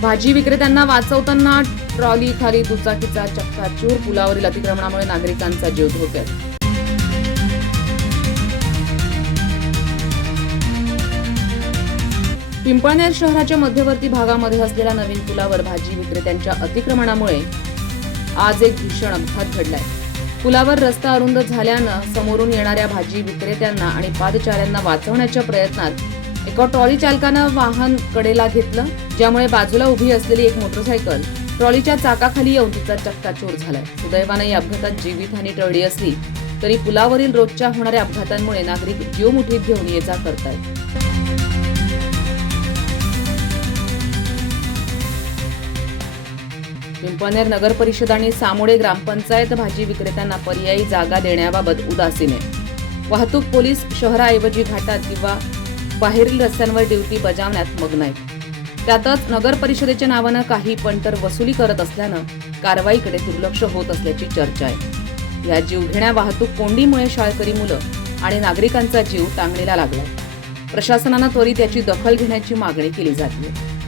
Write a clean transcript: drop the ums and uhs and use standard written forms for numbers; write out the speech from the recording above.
भाजी विक्रेत्यांना वाचवताना ट्रॉली खाली दुचाकीचा चक्काचूर. पुलावरील अतिक्रमणामुळे नागरिकांचा जीव धोक्यात. पिंपळनेर शहराच्या मध्यवर्ती भागामध्ये असलेल्या नवीन पुलावर भाजी विक्रेत्यांच्या अतिक्रमणामुळे आज एक भीषण अपघात घडलाय. पुलावर रस्ता अरुंद झाल्यानं समोरून येणाऱ्या भाजी विक्रेत्यांना आणि पादचाऱ्यांना वाचवण्याच्या प्रयत्नात एका ट्रॉली चालकानं वाहन कडेला घेतलं, ज्यामुळे बाजूला उभी असलेली एक मोटरसायकल ट्रॉलीच्या चाकाखाली येऊन तिचा चक्काचूर झालाय. सुदैवाने या अपघातात जीवितहानी टळली असली तरी पुलावरील रोजच्या होणाऱ्या अपघातांमुळे नागरिक जीव मुठीत घेऊन ये-जा करतायत. पिंपळनेर नगर परिषद आणि सामोडे ग्रामपंचायत भाजी विक्रेत्यांना पर्यायी जागा देण्याबाबत उदासीन आहे. वाहतूक पोलीस शहराऐवजी घाटात किंवा बाहेरील रस्त्यांवर ड्युटी बजावण्यात मग्न आहेत. त्यातच नगर परिषदेच्या नावानं काही पंटर वसुली करत असल्यानं कारवाईकडे दुर्लक्ष होत असल्याची चर्चा आहे. या जीवघेण्या वाहतूक कोंडीमुळे शाळकरी मुलं आणि नागरिकांचा जीव टांगणीला लागलाय. प्रशासनानं त्वरित याची दखल घेण्याची मागणी केली जाते.